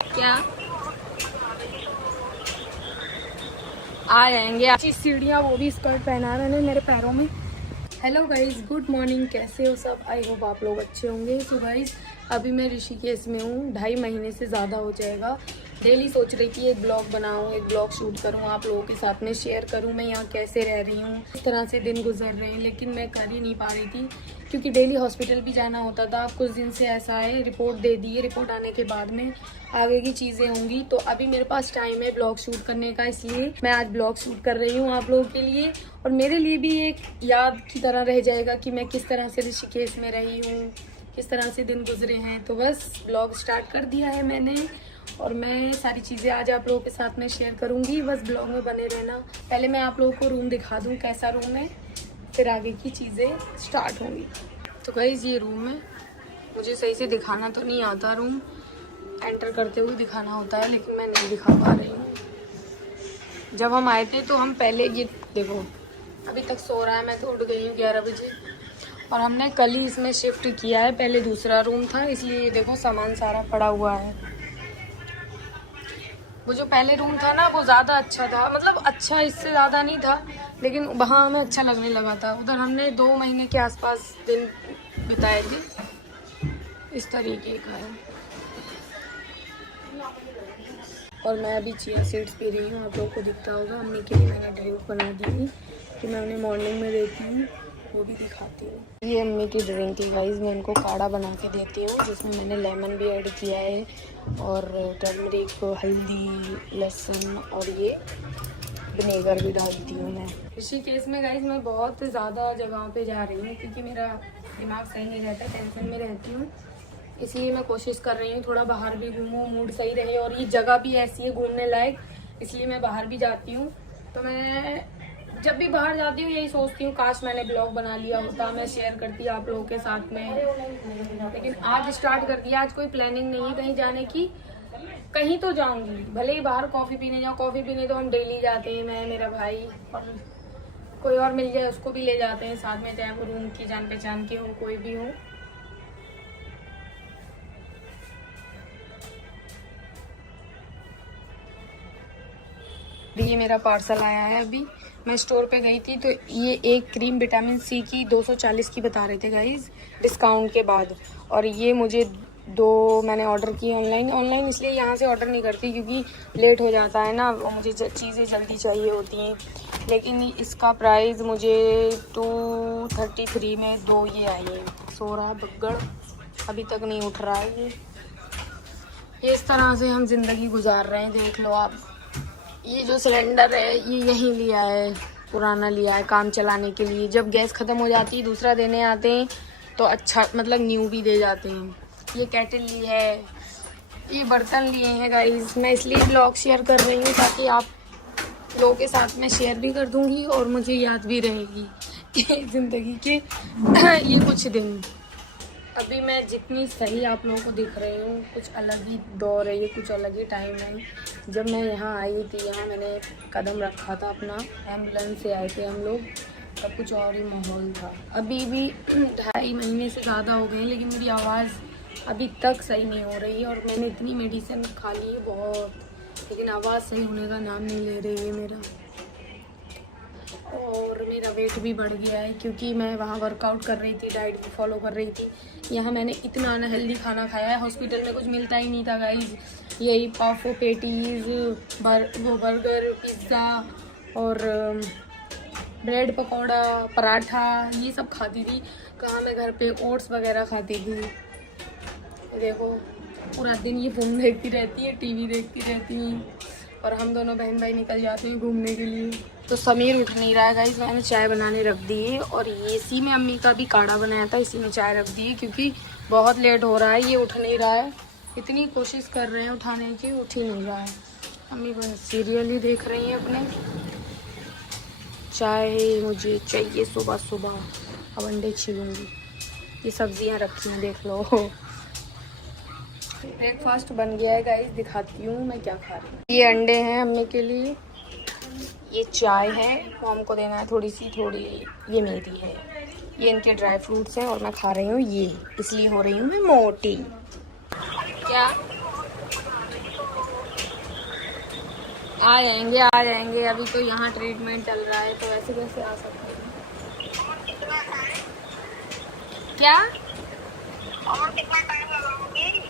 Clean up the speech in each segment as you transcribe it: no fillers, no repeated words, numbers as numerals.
क्या आ जाएंगे अच्छी सीढ़ियाँ, वो भी स्कर्ट पहना रहे हैं मेरे पैरों में। हेलो गाइज, गुड मॉर्निंग, कैसे हो सब? आई होप आप लोग अच्छे होंगे। सो गाइज, अभी मैं ऋषिकेश में हूँ, 2.5 महीने से ज़्यादा हो जाएगा। डेली सोच रही थी एक ब्लॉग बनाऊँ, एक ब्लॉग शूट करूँ, आप लोगों के साथ में शेयर करूँ मैं यहाँ कैसे रह रही हूँ, इस तरह से दिन गुजर रहे हैं। लेकिन मैं कर ही नहीं पा रही थी क्योंकि डेली हॉस्पिटल भी जाना होता था। कुछ दिन से ऐसा है, रिपोर्ट दे दी है, रिपोर्ट आने के बाद में आगे की चीज़ें होंगी। तो अभी मेरे पास टाइम है ब्लॉग शूट करने का, इसलिए मैं आज ब्लॉग शूट कर रही हूँ आप लोगों के लिए। और मेरे लिए भी एक याद की तरह रह जाएगा कि मैं किस तरह से ऋषिकेश में रही हूँ, किस तरह से दिन गुजरे हैं। तो बस ब्लॉग स्टार्ट कर दिया है मैंने और मैं सारी चीज़ें आज आप लोगों के साथ में शेयर करूँगी। बस ब्लॉग में बने रहना। पहले मैं आप लोगों को रूम दिखा दूँ कैसा रूम है, फिर आगे की चीज़ें स्टार्ट होंगी। तो गाइस, ये रूम है। मुझे सही से दिखाना तो नहीं आता, रूम एंटर करते हुए दिखाना होता है, लेकिन मैं नहीं दिखा पा रही हूँ। जब हम आए थे तो हम पहले, ये देखो अभी तक सो रहा है, मैं तो उठ गई हूँ 11 बजे। और हमने कल ही इसमें शिफ्ट किया है, पहले दूसरा रूम था, इसलिए ये देखो सामान सारा पड़ा हुआ है। वो जो पहले रूम था ना, वो ज़्यादा अच्छा था, मतलब अच्छा इससे ज़्यादा नहीं था, लेकिन वहाँ हमें अच्छा लगने लगा था। उधर हमने 2 महीने के आसपास दिन बिताए थे। इस तरीके का है। और मैं अभी चिया सीड्स पी रही हूँ, आप लोगों को दिखता होगा। अम्मी के लिए मैंने ड्रिंक बना दी है कि मैं उन्हें मॉर्निंग में देती हूँ, वो भी दिखाती हूँ। ये अम्मी की ड्रिंक है गाइस, मैं उनको काढ़ा बना के देती हूँ, जिसमें मैंने लेमन भी ऐड किया है और टर्मरिक, हल्दी, लहसुन और ये विनेगर भी डालती हूँ मैं। ऋषिकेश में गाइस मैं बहुत ज़्यादा जगहों पे जा रही हूँ क्योंकि मेरा दिमाग सही नहीं रहता, टेंशन में रहती हूँ, इसलिए मैं कोशिश कर रही हूँ थोड़ा बाहर भी घूमूँ, मूड सही रहे। और ये जगह भी ऐसी है घूमने लायक, इसलिए मैं बाहर भी जाती हूँ। तो मैं जब भी बाहर जाती हूँ यही सोचती हूँ, काश मैंने ब्लॉग बना लिया होता, मैं शेयर करती आप लोगों के साथ में। लेकिन आज स्टार्ट कर दिया, आज कोई प्लानिंग नहीं है कहीं जाने की। कहीं तो जाऊंगी, भले ही बाहर कॉफ़ी पीने जाऊँ। कॉफ़ी पीने तो हम डेली जाते हैं, मैं, मेरा भाई और कोई और मिल जाए उसको भी ले जाते हैं साथ में, चाहे वो रूम की जान पहचान के हो, कोई भी हो। ये मेरा पार्सल आया है। अभी मैं स्टोर पे गई थी तो ये एक क्रीम विटामिन सी की 240 की बता रहे थे गाइज, डिस्काउंट के बाद। और ये मुझे 2 मैंने ऑर्डर की ऑनलाइन इसलिए यहाँ से ऑर्डर नहीं करती क्योंकि लेट हो जाता है ना, मुझे चीज़ें जल्दी चाहिए होती हैं। लेकिन इसका प्राइस मुझे 233 में 2 ये आई है। सो रहा है बग्गड़, अभी तक नहीं उठ रहा है ये। इस तरह से हम जिंदगी गुजार रहे हैं, देख लो आप। ये जो सिलेंडर है ये यहीं लिया है, पुराना लिया है काम चलाने के लिए। जब गैस ख़त्म हो जाती है दूसरा देने आते हैं तो अच्छा, मतलब न्यू भी दे जाते हैं। ये केटल ली है, ये बर्तन लिए हैं गाइस। मैं इसलिए ब्लॉग शेयर कर रही हूँ ताकि आप लोगों के साथ में शेयर भी कर दूँगी और मुझे याद भी रहेगी ज़िंदगी के ये कुछ दिन। अभी मैं जितनी सही आप लोगों को दिख रही हूँ, कुछ अलग ही दौर है ये, कुछ अलग ही टाइम है। जब मैं यहाँ आई थी, यहाँ मैंने कदम रखा था अपना, एम्बुलेंस से आए थे हम लोग, तब कुछ और ही माहौल था। अभी भी 2.5 महीने से ज़्यादा हो गए, लेकिन मेरी आवाज़ अभी तक सही नहीं हो रही है। और मैंने इतनी मेडिसिन खा ली है बहुत, लेकिन आवाज़ सही होने का नाम नहीं ले रही है मेरा। और मेरा वेट भी बढ़ गया है क्योंकि मैं वहाँ वर्कआउट कर रही थी, डाइट भी फॉलो कर रही थी। यहाँ मैंने इतना अनहेल्दी खाना खाया है, हॉस्पिटल में कुछ मिलता ही नहीं था गाइज। यही पाफो, पेटीज़, वो बर्गर, पिज़्ज़ा और ब्रेड पकौड़ा, पराठा, ये सब खाती थी। कहाँ मैं घर पे ओट्स वगैरह खाती थी। देखो पूरा दिन ये फ़ोन देखती रहती है, टीवी देखती रहती है, और हम दोनों बहन भाई निकल जाते हैं घूमने के लिए। तो समीर उठ नहीं रहा है गाइस, मैंने चाय बनाने रख दी है। और ये इसी में अम्मी का भी काढ़ा बनाया था, इसी में चाय रख दी है क्योंकि बहुत लेट हो रहा है, ये उठ नहीं रहा है। इतनी कोशिश कर रहे हैं उठाने की, उठ ही नहीं रहा है। अम्मी बस सीरियल ही देख रही हैं अपने। चाय मुझे चाहिए सुबह सुबह। अब अंडे छीलूँगी, ये सब्जियाँ रखी हैं देख लो। ब्रेकफास्ट बन गया है गाइस, दिखाती हूँ मैं क्या खा रही हूँ। ये अंडे हैं अम्मी के लिए, ये चाय है, मॉम को देना है थोड़ी सी, थोड़ी ये मेरी है। ये इनके ड्राई फ्रूट्स हैं और मैं खा रही हूँ ये, इसलिए हो रही हूँ मैं मोटी। क्या आ जाएंगे। अभी तो यहाँ ट्रीटमेंट चल रहा है, तो ऐसे कैसे आ सकते हैं? क्या? और कितना टाइम लगाओगी?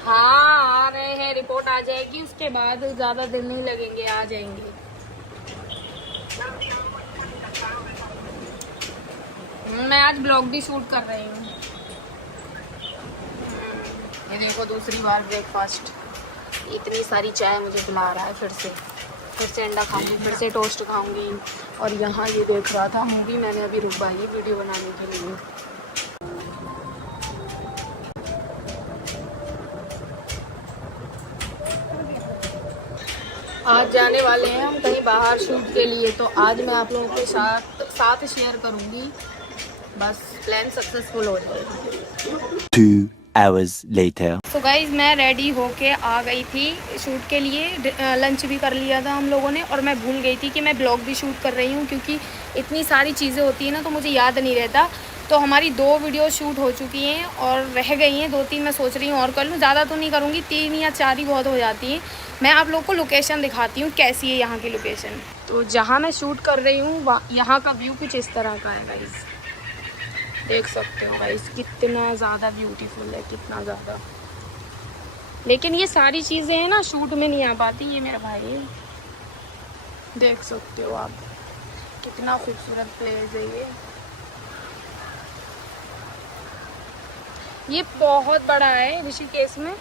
हाँ, आ रहे हैं, रिपोर्ट आ जाएगी उसके बाद, ज़्यादा दिन नहीं लगेंगे, आ जाएंगे। मैं आज ब्लॉग भी शूट कर रही हूँ। ये देखो दूसरी बार ब्रेकफास्ट, इतनी सारी चाय मुझे पिला रहा है। फिर से अंडा खाऊंगी, फिर से टोस्ट खाऊंगी। और यहाँ ये देख रहा था मूवी, मैंने अभी रुकवाई वीडियो बनाने के लिए। आज जाने वाले हैं हम कहीं बाहर शूट के लिए, तो आज मैं आप लोगों के साथ शेयर करूंगी, बस प्लान सक्सेसफुल हो जाएगा। 2 hours later. तो गाइज मैं रेडी होके आ गई थी शूट के लिए। लंच भी कर लिया था हम लोगों ने, और मैं भूल गई थी कि मैं ब्लॉग भी शूट कर रही हूँ, क्योंकि इतनी सारी चीज़ें होती हैं ना, तो मुझे याद नहीं रहता। तो हमारी 2 वीडियो शूट हो चुकी हैं और रह गई हैं 2-3। मैं सोच रही हूँ और कर लूँ, ज़्यादा तो नहीं करूँगी, 3 या 4 ही बहुत हो जाती हैं। मैं आप लोग को लोकेशन दिखाती हूँ कैसी है यहाँ की लोकेशन। तो जहाँ मैं शूट कर रही हूँ यहाँ का व्यू कुछ इस तरह का है गाइज, देख सकते हो गाइस, कितना ज़्यादा ब्यूटीफुल है, कितना ज़्यादा। लेकिन ये सारी चीज़ें हैं ना शूट में नहीं आ पाती। ये मेरा भाई है, देख सकते हो आप, कितना खूबसूरत प्लेस है ये बहुत बड़ा है ऋषिकेश में।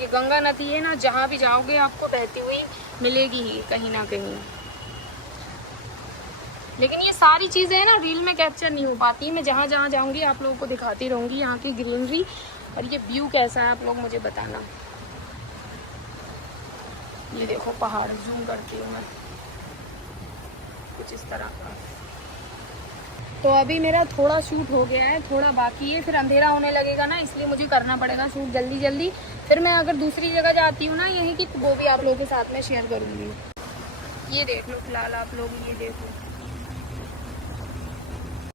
ये गंगा नदी है ना, जहाँ भी जाओगे आपको बहती हुई मिलेगी ही कहीं ना कहीं। लेकिन ये सारी चीज़ें हैं ना रील में कैप्चर नहीं हो पाती। मैं जहाँ जहाँ जाऊँगी आप लोगों को दिखाती रहूँगी यहाँ की ग्रीनरी, और ये व्यू कैसा है आप लोग मुझे बताना। ये देखो पहाड़, जूम करती हूँ मैं, कुछ इस तरह का। तो अभी मेरा थोड़ा शूट हो गया है, थोड़ा बाकी है, फिर अंधेरा होने लगेगा ना, इसलिए मुझे करना पड़ेगा शूट जल्दी जल्दी। फिर मैं अगर दूसरी जगह जाती हूँ ना यहीं की, तो वो भी आप लोगों के साथ में शेयर करूँगी। ये देख लो फिलहाल आप लोग, ये देखो।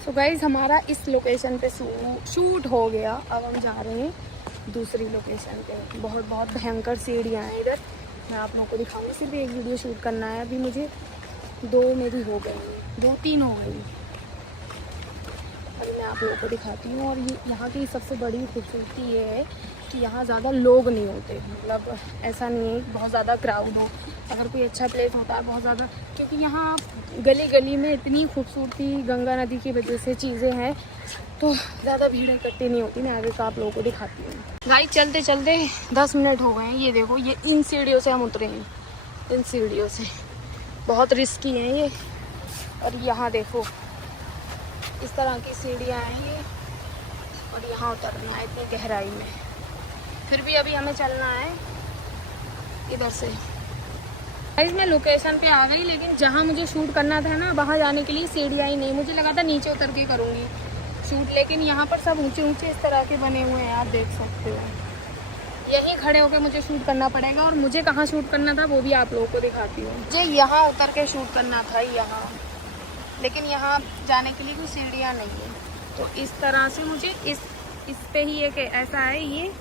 तो गाइज हमारा इस लोकेशन पे शूट हो गया। अब हम जा रहे हैं दूसरी लोकेशन पे। बहुत भयंकर सीढ़ियाँ हैं इधर, मैं आप लोगों को दिखाऊंगी। सिर्फ एक वीडियो शूट करना है, अभी मुझे 2 मेरी हो गई, 2-3 हो गई। अभी मैं आप लोगों को दिखाती हूँ। और ये यहाँ की सबसे बड़ी खूबसूरती ये है कि यहाँ ज़्यादा लोग नहीं होते, मतलब ऐसा नहीं है बहुत ज़्यादा क्राउड हो। अगर कोई अच्छा प्लेस होता है बहुत ज़्यादा, क्योंकि यहाँ गली गली में इतनी खूबसूरती गंगा नदी की वजह से चीज़ें हैं, तो ज़्यादा भीड़ इकट्ठी नहीं होती। मैं आगे का आप लोगों को दिखाती हूँ। गाइस चलते चलते 10 मिनट हो गए हैं। ये देखो, ये इन सीढ़ियों से हम उतरे हैं, इन सीढ़ियों से, बहुत रिस्की हैं ये। और यहाँ देखो इस तरह की सीढ़ियाँ हैं ये, और यहाँ उतरना है इतनी गहराई में। फिर भी अभी हमें चलना है इधर से। गाइस मैं लोकेशन पे आ गई, लेकिन जहाँ मुझे शूट करना था ना वहाँ जाने के लिए सीढ़ियाँ ही नहीं। मुझे लगा था नीचे उतर के करूँगी शूट, लेकिन यहाँ पर सब ऊंचे ऊंचे इस तरह के बने हुए हैं, आप देख सकते हो। यहीं खड़े होकर मुझे शूट करना पड़ेगा, और मुझे कहाँ शूट करना था वो भी आप लोगों को दिखाती हूँ। मुझे यहाँ उतर के शूट करना था यहाँ, लेकिन यहाँ जाने के लिए कोई सीढ़ियाँ नहीं है। तो इस तरह से मुझे इस पे ही एक ऐसा है, ये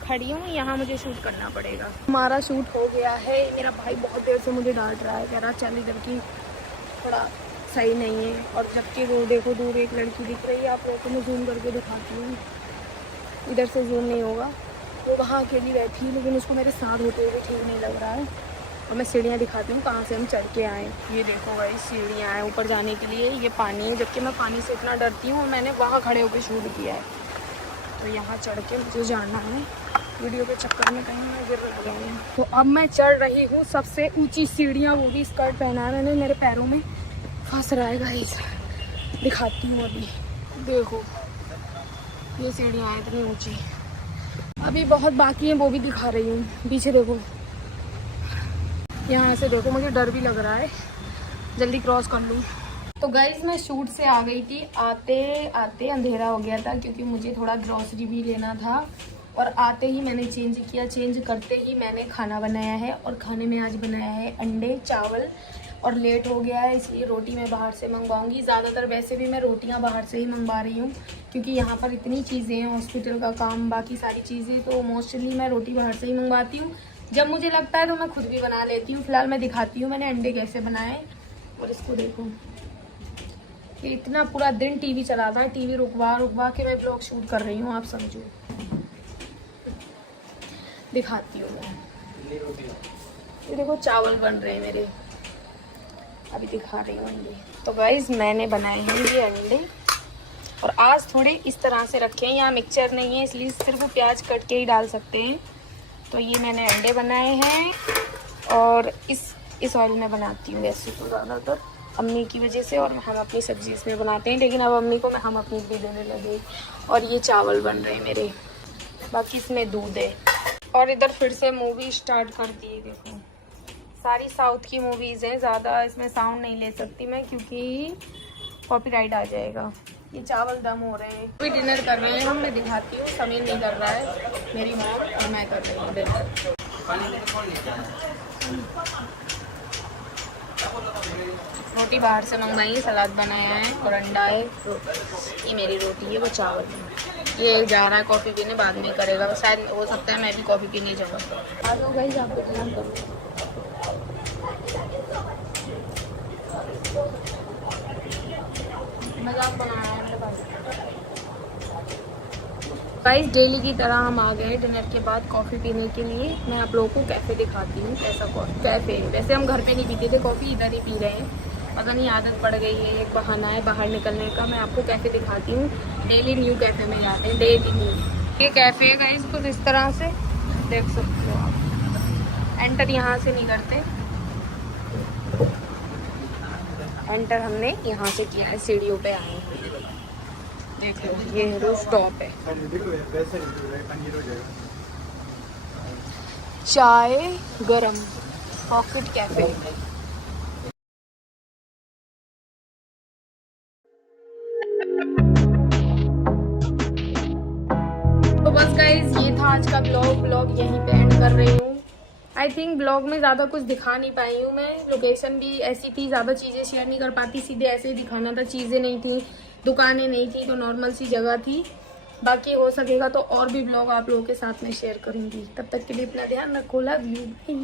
खड़ी हूँ, यहाँ मुझे शूट करना पड़ेगा। हमारा शूट हो गया है। मेरा भाई बहुत देर से मुझे डांट रहा है, कह रहा चल इधर की थोड़ा सही नहीं है। और जबकि वो देखो दूर एक लड़की दिख रही है, आप लोगों को मैं जूम करके दिखाती हूँ। इधर से जूम नहीं होगा, वो वहाँ अकेली बैठी है, लेकिन उसको मेरे साथ होते हुए ठीक नहीं लग रहा है। और मैं सीढ़ियाँ दिखाती हूँ कहाँ से हम चढ़ के आए। ये देखो भाई सीढ़ियाँ हैं ऊपर जाने के लिए, ये पानी है, जबकि मैं पानी से इतना डरती हूँ और मैंने वहाँ खड़े होकर शूट किया है। तो यहाँ चढ़ के मुझे जाना है, वीडियो के चक्कर में कहीं मैं गिर ना जाऊँ। तो अब मैं चढ़ रही हूँ सबसे ऊंची सीढ़ियाँ, वो भी स्कर्ट पहना है मैंने, मेरे पैरों में फंस रहा है गाइस। दिखाती हूँ अभी, देखो ये सीढ़ियाँ हैं इतनी ऊंची। अभी बहुत बाकी हैं, वो भी दिखा रही हूँ। पीछे देखो, यहाँ से देखो, मुझे डर भी लग रहा है, जल्दी क्रॉस कर लूँ। तो गाइस मैं शूट से आ गई थी, आते आते अंधेरा हो गया था, क्योंकि मुझे थोड़ा ग्रॉसरी भी लेना था। और आते ही मैंने चेंज किया, चेंज करते ही मैंने खाना बनाया है। और खाने में आज बनाया है अंडे चावल, और लेट हो गया है इसलिए रोटी मैं बाहर से मंगवाऊंगी। ज़्यादातर वैसे भी मैं रोटियां बाहर से ही मंगवा रही हूँ, क्योंकि यहाँ पर इतनी चीज़ें हैं, हॉस्पिटल का काम, बाकी सारी चीज़ें, तो मोस्टली मैं रोटी बाहर से ही मंगवाती हूँ। जब मुझे लगता है तो मैं खुद भी बना लेती हूँ। फिलहाल मैं दिखाती हूँ मैंने अंडे कैसे बनाए। और इसको देखो, ये इतना पूरा दिन टीवी चलाता है, टीवी रुकवा रुकवा के मैं ब्लॉग शूट कर रही हूँ, आप समझो। दिखाती हूँ मैं। ये देखो चावल बन रहे हैं मेरे, अभी दिखा रही हूँ अंडे। तो गाइज मैंने बनाए हैं ये अंडे, और आज थोड़े इस तरह से रखे हैं। यहाँ मिक्सचर नहीं है इसलिए सिर्फ प्याज कट के ही डाल सकते हैं। तो ये मैंने अंडे बनाए हैं, और इस ऑयल में बनाती हूँ वैसे तो ज़्यादातर अम्मी की वजह से, और हम अपनी सब्जी इसमें बनाते हैं, लेकिन अब अम्मी को हम अपनी भी देने लगे। और ये चावल बन रहे हैं मेरे, बाकी इसमें दूध है। और इधर फिर से मूवी स्टार्ट कर दी। देखो सारी साउथ की मूवीज़ हैं, ज़्यादा इसमें साउंड नहीं ले सकती मैं क्योंकि कॉपीराइट आ जाएगा। ये चावल दम हो रहे हैं, अभी डिनर कर रहे हैं हम। मैं दिखाती हूँ, समीर नहीं कर रहा है, मेरी मॉम और मैं कर रही हूँ डिनर। रोटी बाहर से मंगवाई है, सलाद बनाया है और अंडा है। ये मेरी रोटी है, वो चावल है। ये जा रहा है कॉफ़ी पीने, बाद में करेगा शायद, हो सकता है मैं भी कॉफ़ी पीने जाऊँगा। आ जाओ गाइस, आपको ध्यान करो। मजाक बनाया है मेरे पास। गाइस डेली की तरह हम आ गए डिनर के बाद कॉफ़ी पीने के लिए। मैं आप लोगों को कैफ़े दिखाती हूँ, कैसा कैफ़े। वैसे हम घर पे नहीं पीते थे कॉफ़ी, इधर ही पी रहे हैं। पता नहीं आदत पड़ गई है, एक बहाना है बाहर निकलने का। मैं आपको कैफ़े दिखाती हूँ। डेली न्यू कैफ़े में जाते हैं, डेली न्यू। ये कैफ़े है गाइस कुछ इस तरह से, देख सकते हो आप। एंटर यहाँ से नहीं करते, एंटर हमने यहाँ से किया है, सीढ़ियों पे आए हैं। देख लो ये रूफ टॉप है। चाय गरम, पॉकेट कैफे। तो बस गाइज ये था आज का ब्लॉग यहीं पे एंड कर रही हूँ। आई थिंक ब्लॉग में ज़्यादा कुछ दिखा नहीं पाई हूँ मैं। लोकेशन भी ऐसी थी, ज़्यादा चीज़ें शेयर नहीं कर पाती, सीधे ऐसे ही दिखाना था। चीज़ें नहीं थी, दुकानें नहीं थी, तो नॉर्मल सी जगह थी। बाकी हो सकेगा तो और भी ब्लॉग आप लोगों के साथ में शेयर करूँगी। तब तक के लिए अपना ध्यान रखो, लव यू।